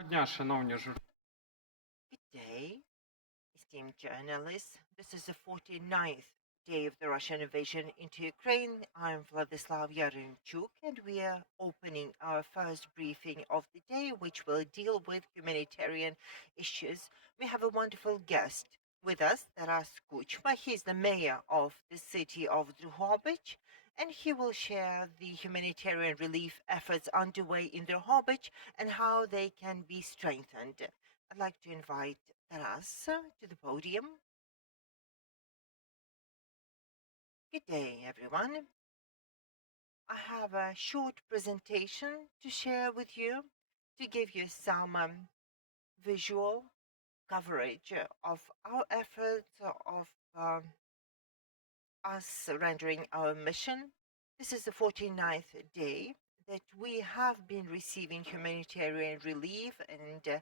Дня, шановні Good day, esteemed journalists. This is the 49th day of the Russian invasion into Ukraine. I'm Vladislav Yaremchuk, and we are opening our first briefing of the day, which will deal with humanitarian issues. We have a wonderful guest with us, Taras Kuchma. He's the mayor of the city of Drohobych, and he will share the humanitarian relief efforts underway in Drohobych and how they can be strengthened. I'd like to invite Taras to the podium. Good day, everyone. I have a short presentation to share with you to give you some visual coverage of our efforts of us rendering our mission. This is the 49th day that we have been receiving humanitarian relief and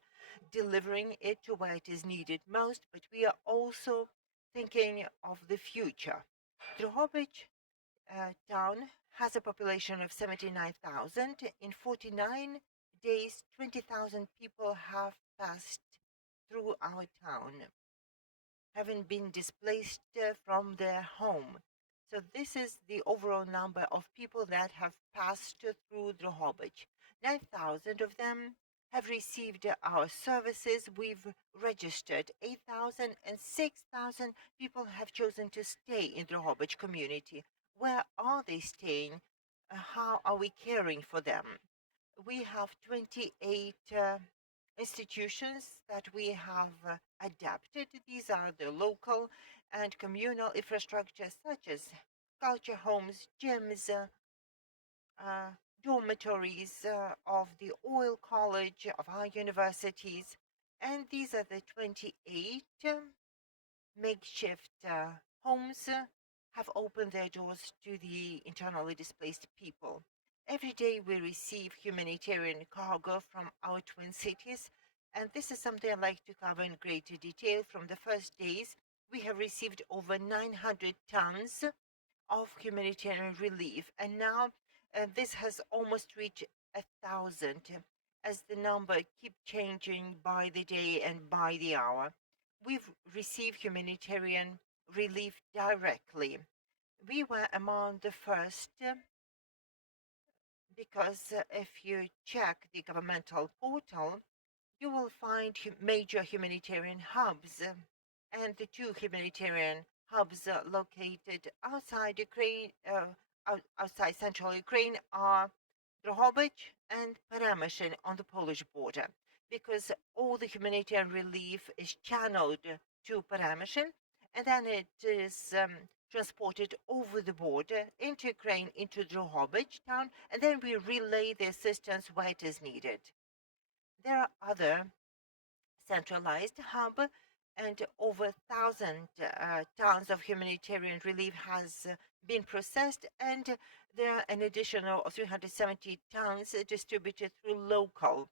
delivering it to where it is needed most, but we are also thinking of the future. Drohobych town has a population of 79,000. In 49 days, 20,000 people have passed through our town, having been displaced from their home. So this is the overall number of people that have passed through Drohobych. 9,000 of them have received our services. We've registered 8,000 and 6,000 people have chosen to stay in Drohobych community. Where are they staying? How are we caring for them? We have 28 institutions that we have adapted. These are the local and communal infrastructure such as culture homes, gyms, dormitories of the oil college of our universities. And these are the 28 makeshift homes have opened their doors to the internally displaced people. Every day we receive humanitarian cargo from our twin cities, and this is something I'd like to cover in greater detail. From the first days, we have received over 900 tons of humanitarian relief, and now this has almost reached 1,000 as the number keep changing by the day and by the hour. We've received humanitarian relief directly. We were among the first because if you check the governmental portal, you will find major humanitarian hubs. And the two humanitarian hubs located outside Ukraine, outside central Ukraine, are Drohobych and Peremyshin on the Polish border, because all the humanitarian relief is channeled to Peremyshin, and then it is transported over the border into Ukraine, into Drohobych town, and then we relay the assistance where it is needed. There are other centralized hub, and over 1,000 tons of humanitarian relief has been processed, and there are an additional 370 tons distributed through local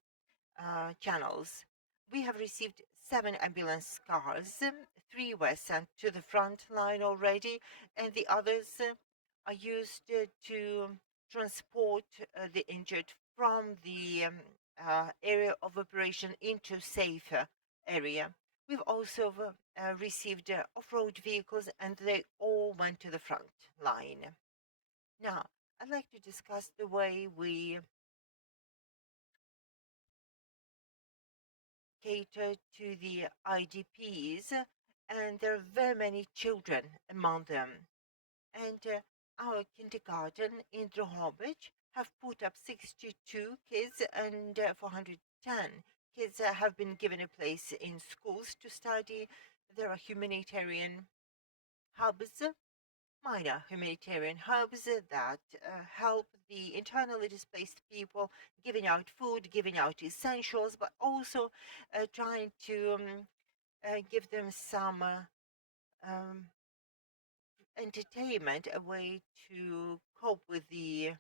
channels. We have received 7 ambulance cars. 3 were sent to the front line already, and the others are used to transport the injured from the area of operation into safer area. We've also received off-road vehicles, and they all went to the front line. Now, I'd like to discuss the way we cater to the IDPs, and there are very many children among them. And our kindergarten in Drohobych have put up 62 kids, and 410 kids have been given a place in schools to study. There are humanitarian hubs, minor humanitarian hubs that help the internally displaced people, giving out food, giving out essentials, but also trying to give them some um, entertainment, a way to cope with the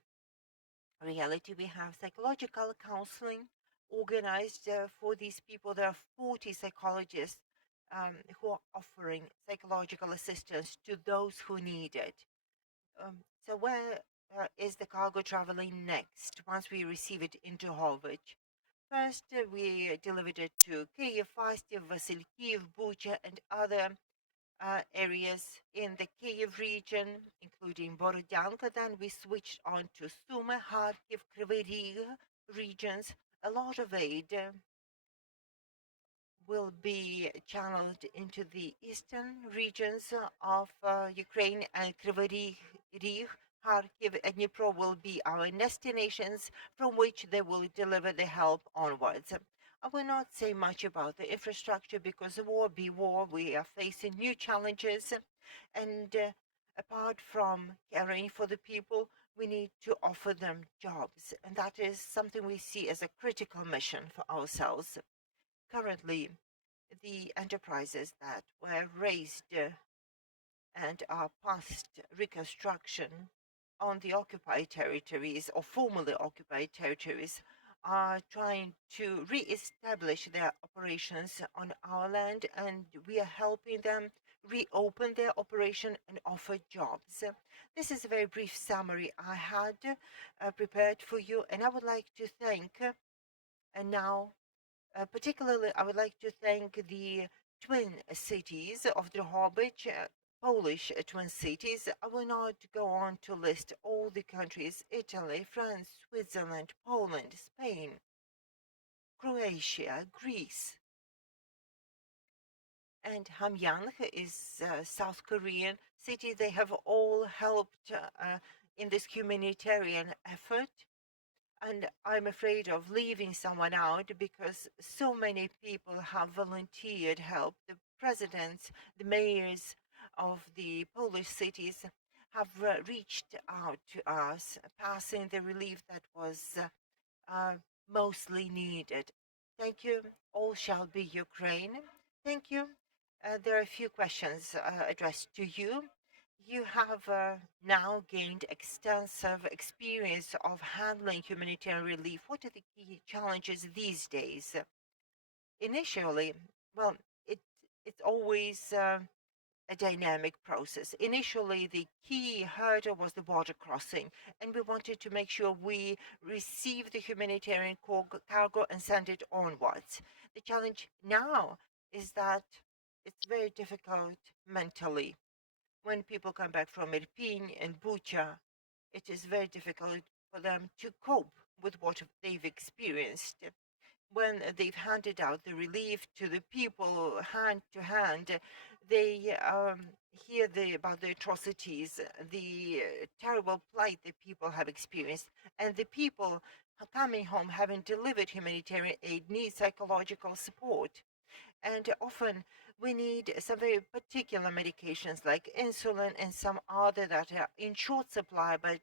reality. We have psychological counseling organized for these people. There are 40 psychologists who are offering psychological assistance to those who need it. So where is the cargo traveling next once we receive it into Drohobych? First, we delivered it to Kyiv, Fastiv, Vasilkiv, Bucha, and other areas in the Kyiv region, including Borodyanka. Then we switched on to Sumy, Kharkiv, Kryvyi Rih regions. A lot of aid will be channeled into the eastern regions of Ukraine, and Kryvyi Rih, Kharkiv, and Dnipro will be our destinations from which they will deliver the help onwards. I will not say much about the infrastructure because war be war, we are facing new challenges, and apart from caring for the people, we need to offer them jobs, and that is something we see as a critical mission for ourselves. Currently, the enterprises that were raised and are past reconstruction on the occupied territories or formerly occupied territories are trying to re-establish their operations on our land, and we are helping them reopen their operation and offer jobs. This is a very brief summary I had prepared for you, and I would like to thank and now particularly, I would like to thank the twin cities of Drohobych, Polish twin cities. I will not go on to list all the countries: Italy, France, Switzerland, Poland, Spain, Croatia, Greece, and Hamyang is a South Korean city. They have all helped in this humanitarian effort. And I'm afraid of leaving someone out because so many people have volunteered help. The presidents, the mayors of the Polish cities have reached out to us, passing the relief that was mostly needed. Thank you. All shall be Ukraine. Thank you. There are a few questions addressed to you. You have now gained extensive experience of handling humanitarian relief. What are the key challenges these days? Initially, well, it's always a dynamic process. Initially, the key hurdle was the border crossing, and we wanted to make sure we receive the humanitarian cargo and send it onwards. The challenge now is that it's very difficult mentally. When people come back from Irpin and Bucha, it is very difficult for them to cope with what they've experienced. When they've handed out the relief to the people hand to hand, they hear about the atrocities, the terrible plight that people have experienced, and the people coming home having delivered humanitarian aid need psychological support. And often we need some very particular medications like insulin and some other that are in short supply, but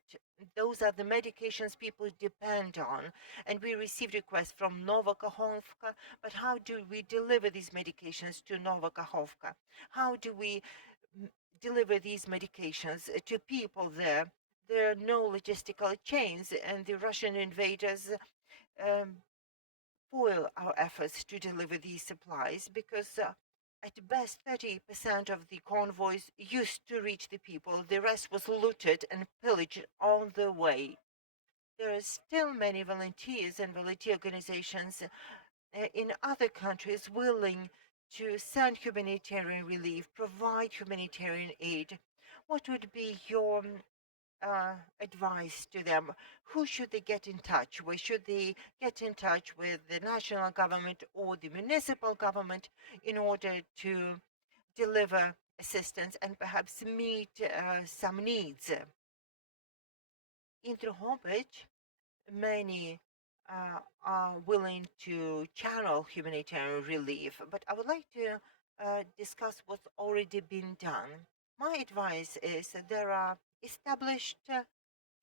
those are the medications people depend on. And we received requests from Novakhovka, but how do we deliver these medications to Novakhovka? How do we deliver these medications to people there? There are no logistical chains, and the Russian invaders foil our efforts to deliver these supplies because at best 30% of the convoys used to reach the people. The rest was looted and pillaged on the way. There are still many volunteers and volunteer organizations in other countries willing to send humanitarian relief, provide humanitarian aid. What would be your advice to them? Who should they get in touch with? Should they get in touch with the national government or the municipal government in order to deliver assistance and perhaps meet some needs? In Drohobych, many are willing to channel humanitarian relief, but I would like to discuss what's already been done. My advice is that there are established,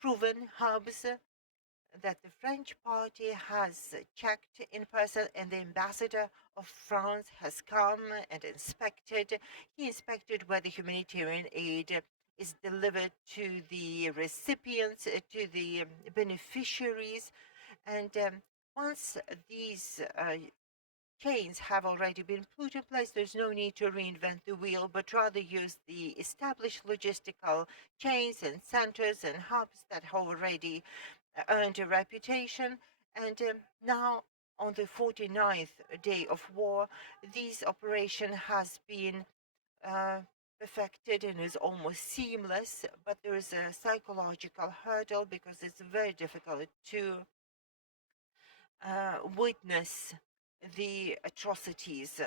proven hubs that the French party has checked in person, and the ambassador of France has come and inspected. He inspected where the humanitarian aid is delivered to the recipients, to the beneficiaries. And once these chains have already been put in place, there's no need to reinvent the wheel, but rather use the established logistical chains and centers and hubs that have already earned a reputation. And now on the 49th day of war, this operation has been perfected and is almost seamless, but there is a psychological hurdle because it's very difficult to witness the atrocities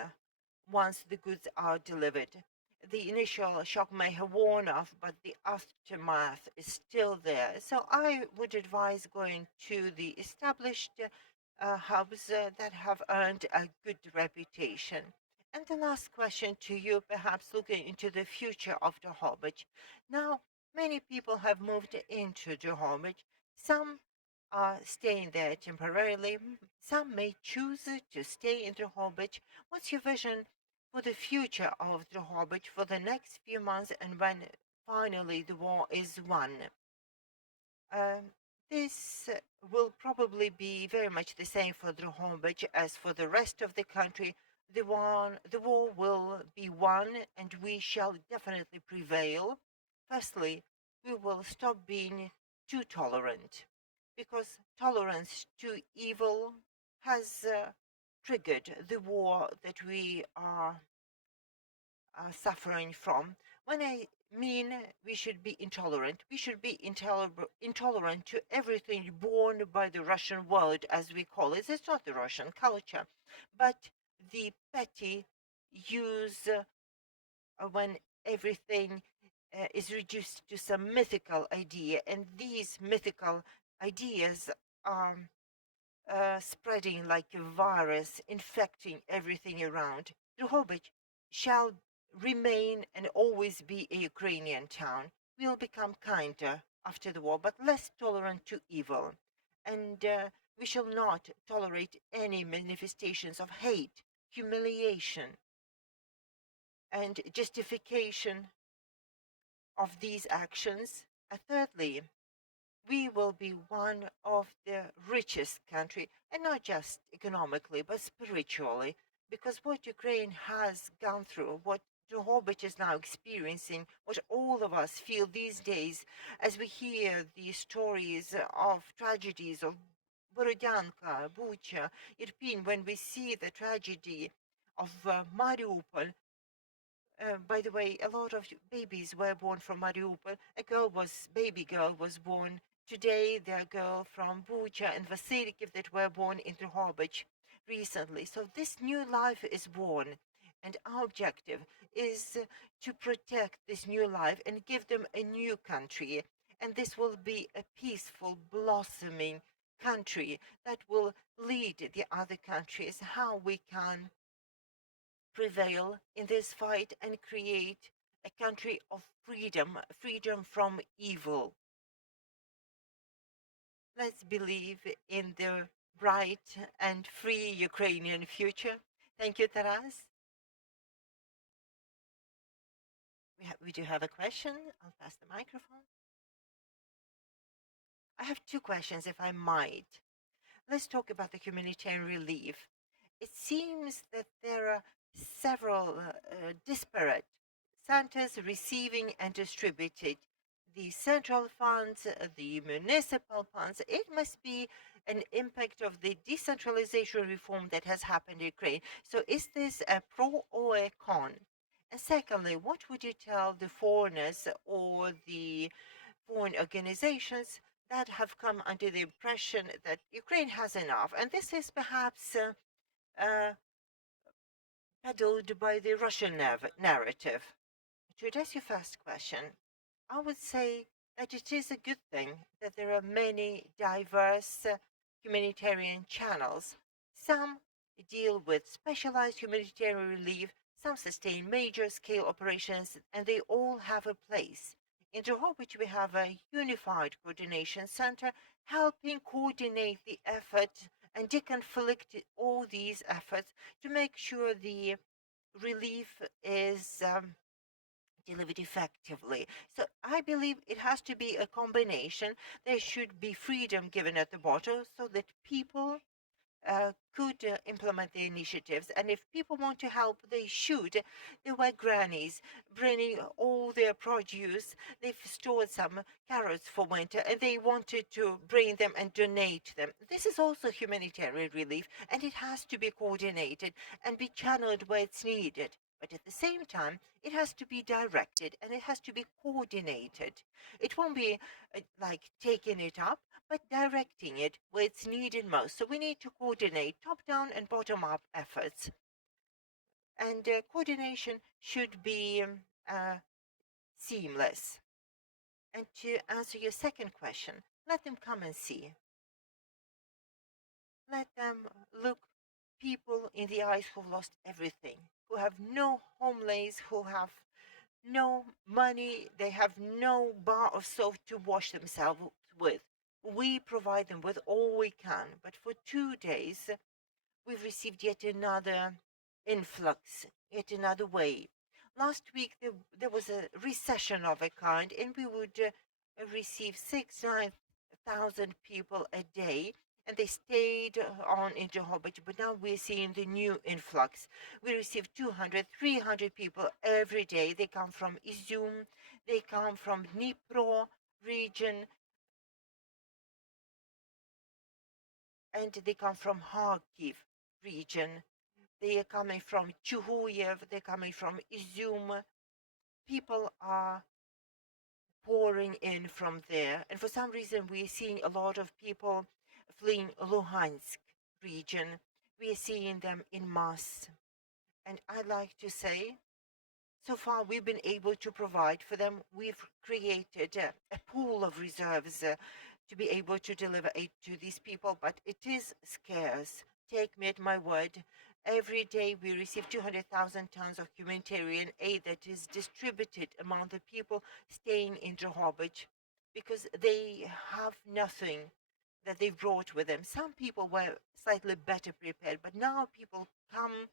once the goods are delivered. The initial shock may have worn off, but the aftermath is still there. So I would advise going to the established hubs that have earned a good reputation. And the last question to you, perhaps looking into the future of Drohobych. Now, many people have moved into Drohobych. Some are staying there temporarily. Some may choose to stay in Drohobych. What's your vision for the future of Drohobych for the next few months and when finally the war is won? This will probably be very much the same for Drohobych as for the rest of the country. The war will be won and we shall definitely prevail. Firstly, we will stop being too tolerant, because tolerance to evil has triggered the war that we are suffering from. When I mean we should be intolerant, we should be intolerant to everything born by the Russian world, as we call it. It's not the Russian culture, but the petty use when everything is reduced to some mythical idea, and these mythical ideas are spreading like a virus, infecting everything around. Drohobych shall remain and always be a Ukrainian town. We'll become kinder after the war, but less tolerant to evil. And we shall not tolerate any manifestations of hate, humiliation, and justification of these actions. And thirdly, we will be one of the richest country, and not just economically, but spiritually, because what Ukraine has gone through, what Drohobych is now experiencing, what all of us feel these days as we hear the stories of tragedies of Borodyanka, Bucha, Irpin, when we see the tragedy of Mariupol. By the way, a lot of babies were born from Mariupol. Baby girl was born today. There are a girl from Bucha and Vasilkiv that were born in Drohobych recently. So this new life is born, and our objective is to protect this new life and give them a new country. And this will be a peaceful, blossoming country that will lead the other countries how we can prevail in this fight and create a country of freedom, freedom from evil. Let's believe in the bright and free Ukrainian future. Thank you, Taras. We do have a question. I'll pass the microphone. I have two questions, if I might. Let's talk about the humanitarian relief. It seems that there are several disparate centers receiving and distributing the central funds, the municipal funds. It must be an impact of the decentralization reform that has happened in Ukraine. So is this a pro or a con? And secondly, what would you tell the foreigners or the foreign organizations that have come under the impression that Ukraine has enough? And this is perhaps peddled by the Russian narrative. To address your first question, I would say that it is a good thing that there are many diverse humanitarian channels. Some deal with specialized humanitarian relief, some sustain major scale operations, and they all have a place. In Drohobych, we have a unified coordination center helping coordinate the effort and deconflict all these efforts to make sure the relief is delivered effectively. So I believe it has to be a combination. There should be freedom given at the bottom so that people could implement the initiatives. And if people want to help, they should. There were grannies bringing all their produce. They've stored some carrots for winter and they wanted to bring them and donate them. This is also humanitarian relief, and it has to be coordinated and be channeled where it's needed. But at the same time, it has to be directed and it has to be coordinated. It won't be like taking it up, but directing it where it's needed most. So we need to coordinate top-down and bottom-up efforts. And coordination should be seamless. And to answer your second question, let them come and see. Let them look people in the eyes who've lost everything, who have no homeless, who have no money, they have no bar of soap to wash themselves with. We provide them with all we can, but for 2 days, we've received yet another influx, yet another wave. Last week, there was a recession of a kind, and we would receive 9,000 people a day, and they stayed on in Drohobych, but now we're seeing the new influx. We receive 200, 300 people every day. They come from Izum, they come from Dnipro region, and they come from Kharkiv region. They are coming from Chuhuyev, they're coming from Izum. People are pouring in from there. And for some reason, we're seeing a lot of people fleeing Luhansk region. We are seeing them in mass. And I'd like to say, so far we've been able to provide for them. We've created a pool of reserves to be able to deliver aid to these people, but it is scarce. Take me at my word. Every day we receive 200,000 tons of humanitarian aid that is distributed among the people staying in Drohobych because they have nothing that they brought with them. Some people were slightly better prepared, but now people come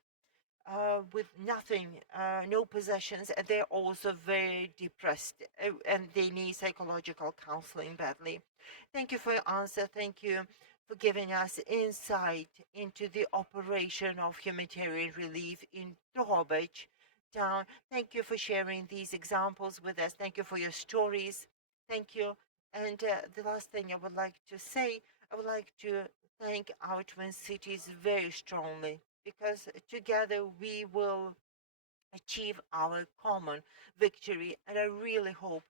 with nothing, no possessions, and they're also very depressed and they need psychological counseling badly. Thank you for your answer. Thank you for giving us insight into the operation of humanitarian relief in Drohobych town. Thank you for sharing these examples with us. Thank you for your stories. Thank you. And the last thing I would like to say, I would like to thank our twin cities very strongly, because together we will achieve our common victory. And I really hope